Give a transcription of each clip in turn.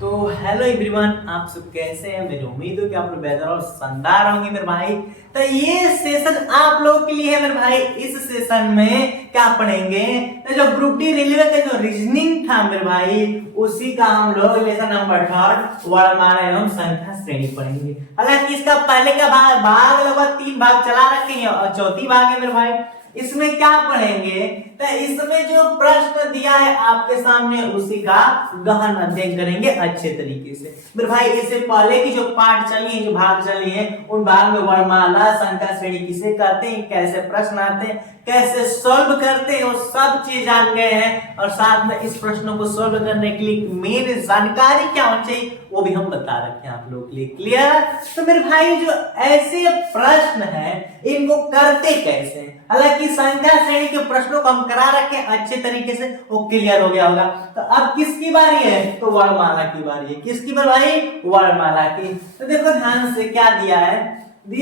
तो hello everyone, आप सब कैसे हैं। मेरी उम्मीद है कि आप लोग बेहतर और शानदार होंगे मेरे भाई। तो ये सेशन आप लोगों के लिए है मेरे भाई। इस सेशन में क्या पढ़ेंगे, तो जो ग्रुप डी रेलवे का जो रीजनिंग था मेरे भाई, उसी का हम लोग लेसन नंबर 3 वर्णमाला एवं संख्या श्रेणी पढ़ेंगे। हालांकि इसका पहले का भाग लगभग 3 भाग चला रखे हैं और चौथी भाग है मेरे भाई। इसमें क्या पढ़ेंगे, तो इसमें जो प्रश्न दिया है आपके सामने उसी का गहन अध्ययन करेंगे अच्छे तरीके से मेरे भाई। इससे पहले की जो पाठ चली है, जो भाग चली है, उन भाग में वर्णमाला संख्या श्रेणी किसे कहते हैं, कैसे प्रश्न आते हैं, कैसे सॉल्व करते हैं, वो सब चीज जान गए हैं। और साथ में इस प्रश्नों को सॉल्व करने के लिए मेन जानकारी क्या होनी चाहिए वो भी हम बता रखे हैं आप लोगों के लिए। क्लियर। तो मेरे भाई जो ऐसे प्रश्न है इनको करते कैसे हैं, हालांकि संख्या श्रेणी के प्रश्नों को हम करा रखे हैं अच्छे तरीके से, वो क्लियर हो गया होगा। तो अब किसकी बारी है, तो वर्णमाला की बारी है। किसकी बारी भाई, वर्णमाला की। तो देखो ध्यान से क्या दिया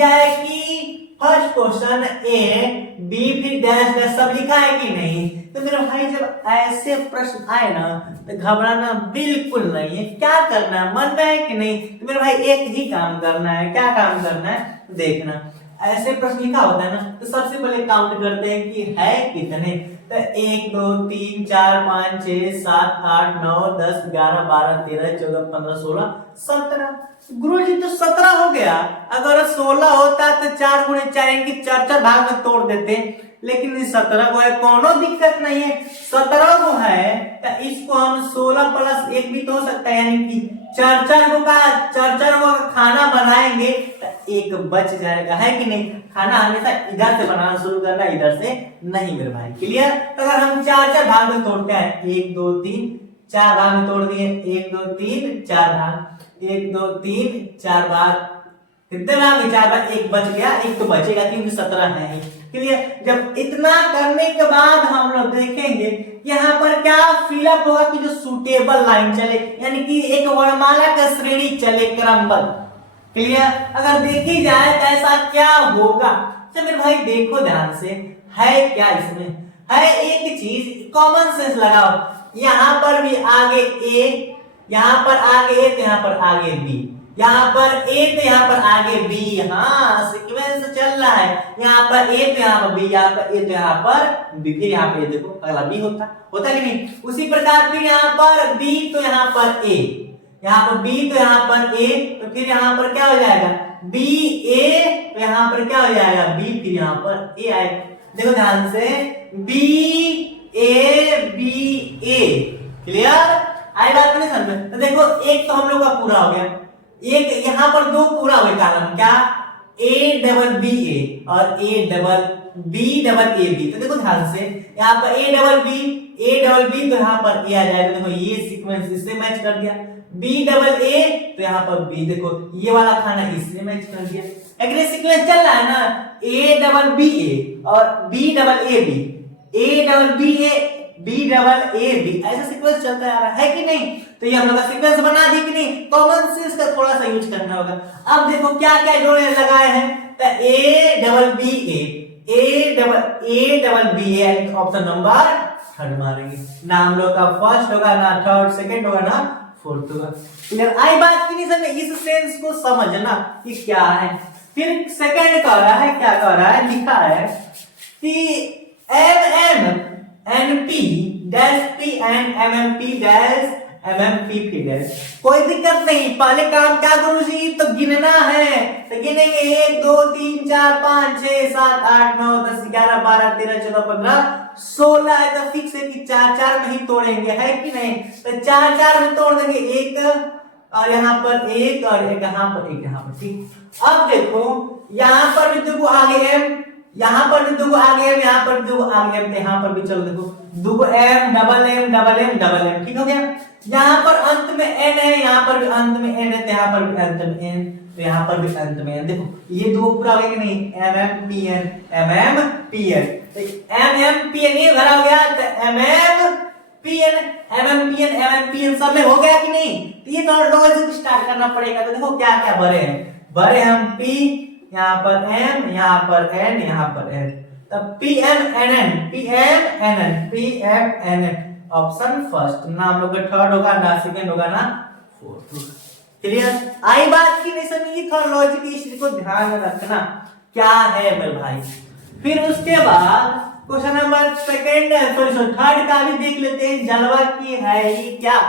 है कि फर्स्ट क्वेश्चन ए बी फिर डैश डैश सब लिखा है कि नहीं। तो मेरे भाई जब ऐसे प्रश्न आए ना तो घबराना बिल्कुल नहीं है। क्या करना है, मन में है कि नहीं, तो मेरे भाई एक ही काम करना है। क्या काम करना है, देखना ऐसे प्रश्न लिखा होता है ना, तो सबसे पहले काउंट करते हैं कि है कितने। तो 1 2 3 4 5 6 7 8 9 10 11 12 13 14 15 16 17। गुरुजी तो 17 हो गया। अगर 16 होता तो 4 गुणे 4 की 4 भाग में तोड़ देते, लेकिन 17 को है, कोनो दिक्कत नहीं है। 17 को है तो इसको हम 16 प्लस 1 भी तो हो सकता है, यानी कि 4 को का खाना बनाएंगे तो एक बच जाएगा, है कि नहीं। खाना हमेशा इधर से बनाना शुरू करना, इधर से नहीं मेरे भाई। क्लियर। अगर हम 4 भाग में तोड़ते हैं, 1 2 3 4 भाग में तोड़ दिए, 1 2 3 4 भाग, 1 2 3 4 भाग, कितने भाग, 4 भाग, एक बच गया, एक तो बचेगा क्योंकि 17 है ही। क्लियर। जब इतना करने के बाद हम लोग देखेंगे यहाँ पर क्या फिलअप होगा कि जो सुटेबल लाइन चले, यानी कि एक वर्णमाला का श्रेणी चले क्रमबद्ध। क्लियर। अगर देखी जाए तो ऐसा क्या होगा, तो मेरे भाई देखो ध्यान से, है क्या इसमें, है एक चीज, कॉमन सेंस लगाओ। यहाँ पर भी आगे ए, यहाँ पर आगे ए तो यहाँ पर आगे बी, यहाँ पर ए तो यहाँ पर आगे बी। हाँ, सीक्वेंस चल रहा है। यहाँ पर ए तो यहाँ पर बी, यहाँ पर ए तो यहाँ पर बी, फिर यहाँ पे देखो अगला बी होता कि नहीं। उसी प्रकार फिर यहाँ पर बी तो यहाँ पर ए, यहाँ पर बी तो यहाँ पर ए, तो फिर यहाँ पर क्या हो जाएगा, बी ए, तो यहाँ पर क्या हो जाएगा बी, फिर यहाँ पर ए आएगा। देखो ध्यान से, B A B A. Clear. आई बात नहीं समझ में। तो देखो एक तो हम लोग का पूरा हो गया, एक यहाँ पर 2 पूरा हुए कॉलम, क्या ए डबल बी ए और ए डबल बी बी। तो देखो ध्यान से, यहाँ पर ए डबल बी तो यहाँ पर ए आ जाएगा। देखो ये सीक्वेंस इससे मैच कर दिया, बी डबल ए तो यहाँ पर बी, देखो ये वाला खाना इससे मैच कर दिया। अगर सीक्वेंस चल रहा है ना, ए डबल बी ए और B double A B, A double B A B double A B, ऐसा सीक्वेंस चलता आ रहा है कि नहीं। तो ये हम लोग सीक्वेंस बना दी कि नहीं, कॉमन सेंस का थोड़ा सा यूज करना होगा। अब देखो क्या क्या जोड़े लगाए हैं, तो A double B A double B A, option number 3 मारेंगे ना। हम लोग का फर्स्ट होगा ना, थर्ड सेकंड होगा ना, फोर्थ होगा। क्लियर। आई बात की नहीं समझ, इस सेंस को समझना कि क्या है। फिर सेकंड कह रहा है, क्या कह रहा है, लिखा है कि M N P dash P N M M P dash M M P P dash. कोई दिक्कत नहीं, पहले काम क्या गुरुजी, तो गिनना है। तो गिनेंगे 1 2 3 4 5 6 7 8 9 10 11 12 13 14 15 16 है। तो फिक्स है कि 4 में ही तोड़ेंगे, है कि नहीं। तो 4 में तोड़ देंगे, एक और यहाँ पर एक और एक यहाँ पर एक यहाँ पर, ठीक। अब देखो यहाँ पर भी देखो आगे एम, यहाँ पर भी दो आगे एम, यहाँ पर दो आगे एम, यहाँ पर भी चलो देखो दो M double M double M double M, ठीक हो गया। यहाँ पर अंत में एन है, यहाँ पर भी अंत में एन है, यहाँ पर भी अंत में एन, तो यहाँ पर भी अंत में एन। देखो ये दो पूरा हो गया कि नहीं, M M P N M M P N, तो एम एम पी एन ये भरा हो गया, तो M M P N M M P N M M P N सब में हो गया कि नहीं। तो ये तो लॉजिक स्टार्ट करना पड़ेगा। तो देखो क्या क्या भरे हैं, भरे हम पी, यहाँ पर m, यहाँ पर n, यहाँ पर n, तब P M N N, P M N N, P M N N, option first ना। हम लोग का थर्ड होगा ना, सेकंड होगा ना, 4 क्लियर। आई बात की नहीं समझी, थोड़ा लॉजिक इस चीज को ध्यान में रखना क्या है मेरे भाई। फिर उसके बाद क्वेश्चन नंबर थर्ड का भी देख लेते हैं, जलवा की है ये क्या,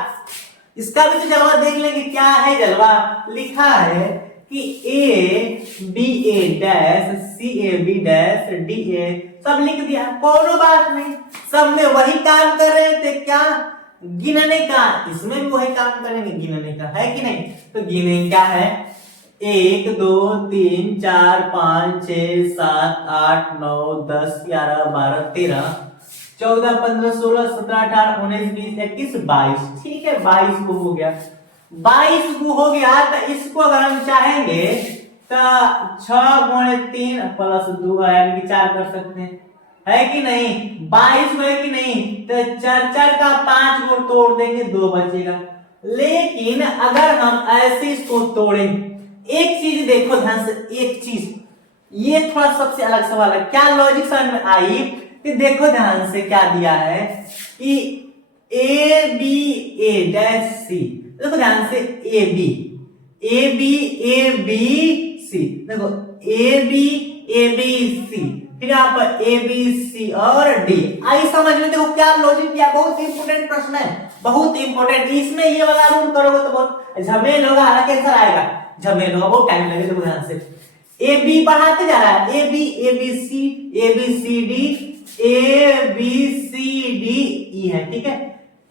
इसका भी तो जलवा देख लेंगे क्या है जलवा। लिखा है कि A B A dash C A B dash D A, सब लिख दिया, कोनो बात नहीं, सब में वही काम कर रहे थे क्या, गिनने का, इसमें भी वही काम करेंगे गिनने का, है कि नहीं। तो गिने क्या है, 1 2 3 4 5 6 7 8 9 10 11 12 13 14 15 16 17 18 19 20 21 22, ठीक है 22 को हो गया, 22 को हो गया। तो इसको अगर हम चाहेंगे तो 6 गुणे 3 प्लस 2 यानी कि 4 कर सकते हैं, है कि नहीं, 22 को है कि नहीं। तो 4 4 का 5 को तोड़ देंगे 2 बचेगा। लेकिन अगर हम ऐसे इसको तोड़ेंगे, एक चीज देखो ध्यान से, एक चीज ये थोड़ा सबसे अलग सवाल है, क्या लॉजिक समझ में आई कि देखो ध्यान से क्या दिया है कि ए बी ए डैश सी, देखो ध्यान से ए बी सी, देखो ए बी सी, फिर यहाँ पर ए बी सी और डी। आई समझ में, देखो क्या लॉजिक किया, बहुत इंपोर्टेंट प्रश्न है, बहुत इंपोर्टेंट। इसमें ये वाला रूम करोगे तो बहुत झमेल होगा, हालांकि आंसर आएगा, झमेल होगा, बहुत टाइम लगेगा। देखो ध्यान से ए बी बढ़ाते जा रहा है, A B C D A B C D E है, ठीक है,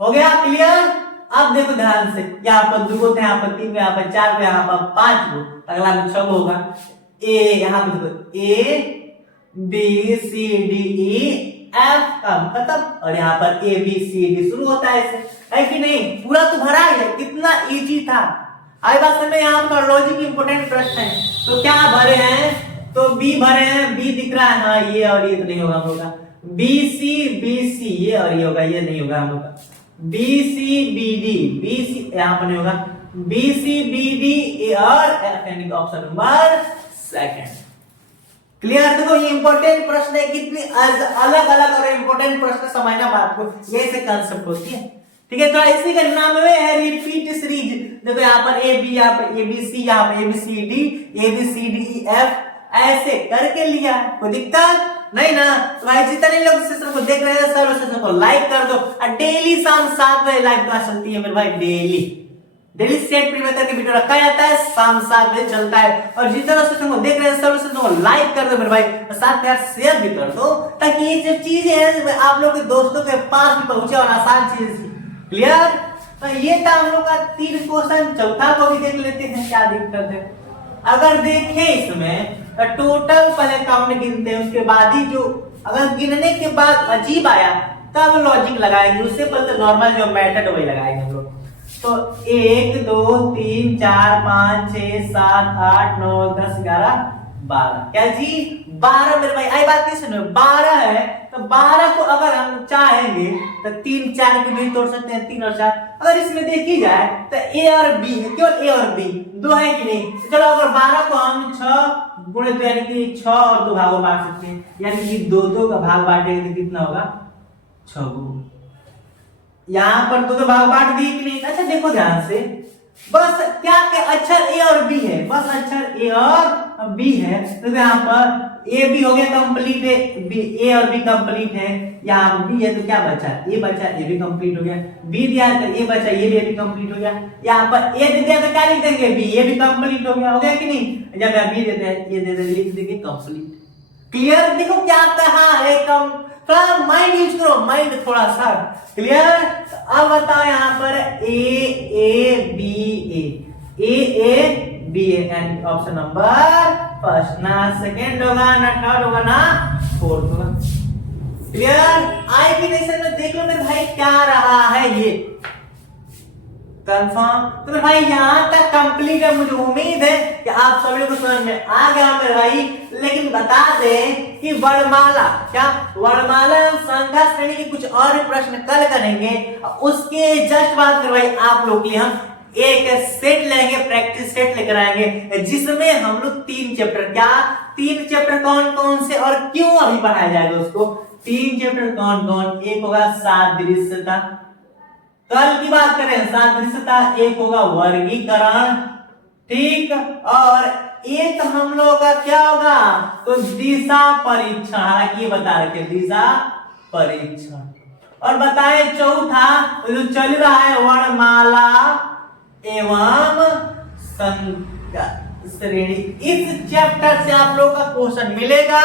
हो गया क्लियर। अब देखो ध्यान से, यहाँ पर 2 को, यहाँ पर 3 को, यहाँ पर 4 को, यहाँ पर 5 को, अगला में 6 होगा। ए यहाँ पे देखो A B C D E F काम खत्म, और यहाँ पर ए बी सी डी शुरू होता है ऐसे, है कि नहीं, पूरा तो भरा है, कितना इजी था। आई बात समझ में, यहाँ पर लॉजिक इंपोर्टेंट प्रश्न है। तो क्या भरे हैं, तो बी भरे हैं, बी दिख रहा है, हाँ ये और ये तो नहीं होगा हम लोग का, बी सी ये और ये होगा, ये नहीं होगा हम लोग का, बी सी यहाँ पर नहीं होगा, बी सी बी डी और F, option number second. Clear. देखो ये इंपॉर्टेंट प्रश्न है, कितनी अलग अलग और इंपॉर्टेंट प्रश्न समझना बात को, ये से कांसेप्ट होती है, ठीक है। तो इसी का नाम है रिपीट सीरीज। देखो यहाँ पर ए बी, यहाँ पर ए बी सी, यहाँ पर A B C D E F, ऐसे करके लिया, कोई दिक्कत नहीं ना। तो भाई जितने लोग सेशन को देख रहे हैं सर सेशन को लाइक कर दो, और डेली शाम 7 बजे लाइव क्लास चलती है मेरे भाई, डेली सेट प्रीमियर करके वीडियो रखा जाता है, शाम 7 बजे चलता है। और जितने सेशन को देख रहे हैं सर सेशन को लाइक कर दो मेरे भाई, और साथ में शेयर भी कर दो, ताकि ये जो चीजें हैं आप लोग के दोस्तों के पास भी पहुंचे और आसान चीज। क्लियर। तो ये था हम लोग का 3 क्वेश्चन, चौथा को भी देख लेते हैं, क्या दिक्कत है। अगर देखें इसमें टोटल पहले काउंट गिनते हैं, उसके बाद ही जो अगर गिनने के बाद अजीब आया तब लॉजिक लगाएंगे, उससे पहले तो नॉर्मल जो मेथड वही लगाएंगे हम लोग। तो 1 2 3 4 5 6 7 8 9 10 11 12, क्या जी 12 मेरे भाई। आई बात नहीं सुनो, 12 है तो 12 को अगर हम चाहेंगे तो 3 4 के भी तोड़ सकते हैं, 3 और 4। अगर इसमें देखी जाए तो ए और बी है, केवल ए और बी 2 है कि नहीं। चलो अगर 12 को हम 6 गुणे तो यानी कि 6 और 2 भागों बांट सकते हैं, यानी कि 2 का भाग बांटेंगे तो कितना होगा 6 गुना। यहाँ पर 2 भाग बांट दिए कि नहीं। अच्छा देखो ध्यान से, बस क्या के अक्षर ए और बी है, बस अक्षर ए और बी है। तो यहाँ पर ए बी हो गया कंप्लीट है, बी ए और बी कंप्लीट है। यहाँ बी है तो क्या बचा, ए बचा, ए भी कंप्लीट हो गया। बी दिया तो ए बचा, ये भी कंप्लीट हो गया। यहाँ पर ए दे दिया तो क्या लिख देंगे, बी ए भी कंप्लीट हो गया, हो गया कि नहीं। जब बी देते हैं ये दे लिख देंगे कंप्लीट। क्लियर। देखो क्या कहा है, कम थोड़ा माइंड यूज करो, माइंड थोड़ा सा। क्लियर। अब बताओ यहाँ पर A B A and option number first, ना सेकंड होगा, ना थर्ड होगा, ना फोर्थ होगा। क्लियर। आई की नेशन में देख लो मेरे भाई क्या रहा है ये कंफर्म। तो मेरे भाई यहाँ तक कंप्लीट है, मुझे उम्मीद है कि आप सभी को समझ में आ गया मेरे भाई। लेकिन बता दें कि वर्णमाला, क्या वर्णमाला संख्या श्रेणी के कुछ और प्रश्न कल करेंगे। उसके जस्ट बाद मेरे भाई आप लोग के लिए हम एक सेट लेंगे, प्रैक्टिस सेट लेकर आएंगे, जिसमें हम लोग 3 चैप्टर, क्या 3 चैप्टर कौन कौन से और क्यों अभी पढ़ाया जाएगा उसको। 3 चैप्टर कौन कौन, एक होगा सादृश्यता, कल की बात करें सादृश्यता, एक होगा वर्गीकरण, ठीक, और एक हम लोग का क्या होगा तो दिशा परीक्षण, हालांकि ये बता रखे दिशा परीक्षण। और बताए चौथा जो चल रहा है वर्णमाला एवं संख्या श्रेणी, इस चैप्टर से आप लोग का क्वेश्चन मिलेगा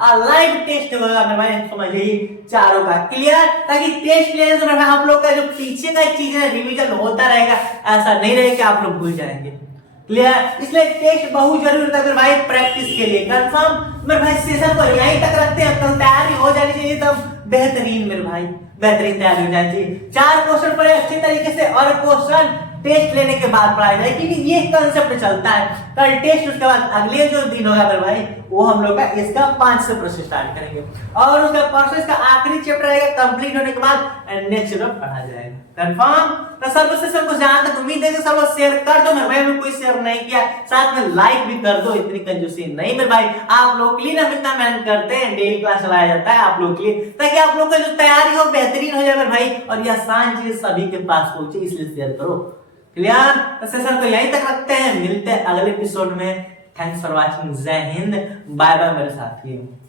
और लाइव टेस्ट होगा मेरे भाई, समझिए चारों का क्लियर, ताकि टेस्ट लेने से आप लोग का जो पीछे का चीज है रिवीजन होता रहेगा, ऐसा नहीं रहे कि आप लोग भूल जाएंगे, क्लियर। इसलिए टेस्ट बहुत जरूरी होता है मेरे भाई प्रैक्टिस के लिए। कंफर्म मेरे भाई सेशन को यहीं तक रखते हैं, कल तैयारी हो जानी चाहिए तब बेहतरीन मेरे भाई, बेहतरीन तैयारी हो जानी चाहिए। 4 क्वेश्चन पढ़े अच्छे तरीके से और क्वेश्चन टेस्ट लेने के बाद पढ़ाया जाए, क्योंकि ये कंसेप्ट चलता है। कल टेस्ट, उसके बाद अगले जो दिन होगा मेरे भाई वो हम लोग का इसका 5 से प्रोसेस स्टार्ट करेंगे और उसका प्रोसेस का आखिरी चैप्टर रहेगा, कंप्लीट होने के बाद नेक्स्ट चैप्टर पढ़ा जाएगा। कंफर्म? तो सब सेशन को जहां तक उम्मीद है कि सब लोग शेयर कर दो मेरे भाई, मैं कोई शेयर नहीं किया, साथ में लाइक भी कर दो, इतनी कंजूसी नहीं मेरे भाई। आप लोग के लिए हम इतना मेहनत करते हैं, डेली क्लास चलाया जाता है आप लोग के लिए, ताकि आप लोग का जो तैयारी हो बेहतरीन हो जाए मेरे भाई, और ये आसान चीज सभी के पास पहुंचे, इसलिए शेयर करो, क्लियर। तो सेशन को यहीं तक रखते हैं, मिलते हैं अगले एपिसोड में। थैंक्स फॉर वॉचिंग, जय हिंद, बाय बाय मेरे साथियों।